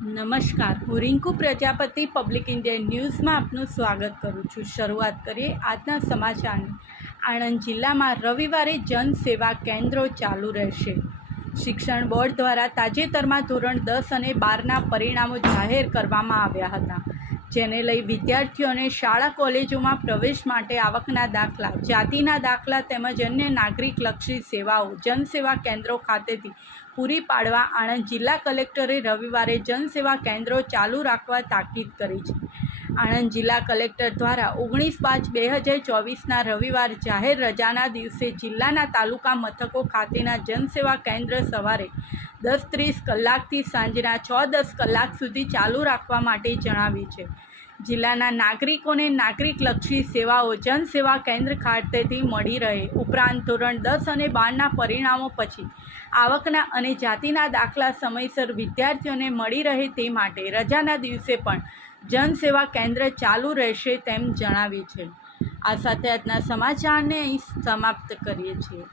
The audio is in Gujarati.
નમસ્કાર, હું રિંકુ પ્રજાપતિ પબ્લિક ઇન્ડિયન ન્યૂઝમાં આપનું સ્વાગત કરું છું। શરૂઆત કરીએ આજના સમાચારની। આણંદ જિલ્લામાં રવિવારે જન સેવા કેન્દ્રો ચાલુ રહેશે। શિક્ષણ બોર્ડ દ્વારા તાજેતરમાં ધોરણ 10 અને 12ના પરિણામો જાહેર કરવામાં આવ્યા હતા, જેને લઈ વિદ્યાર્થીઓને શાળા કોલેજોમાં પ્રવેશ માટે આવકના દાખલા, જાતિના દાખલા તેમજ અન્ય નાગરિકલક્ષી સેવાઓ જનસેવા કેન્દ્રો ખાતેથી પૂરી પાડવા આણંદ જિલ્લા કલેક્ટરે રવિવારે જનસેવા કેન્દ્રો ચાલુ રાખવા તાકીદ કરી છે। આણંદ જિલ્લા કલેક્ટર દ્વારા 19/5/2024ના રવિવાર જાહેર રજાના દિવસે જિલ્લાના તાલુકા મથકો ખાતેના જનસેવા કેન્દ્ર સવારે 10:30 કલાકથી સાંજના 6:10 કલાક સુધી ચાલુ રાખવા માટે જણાવ્યું છે। જિલ્લાના નાગરિકોને નાગરિકલક્ષી સેવાઓ જનસેવા કેન્દ્ર ખાતેથી મળી રહે, ઉપરાંત ધોરણ 10 અને 12ના પરિણામો પછી આવકના અને જાતિના દાખલા સમયસર વિદ્યાર્થીઓને મળી રહે તે માટે રજાના દિવસે પણ જનસેવા કેન્દ્ર ચાલુ રહેશે તેમ જણાવ્યું છે। આ સાથે આજના સમાચારને અહીં સમાપ્ત કરીએ છીએ।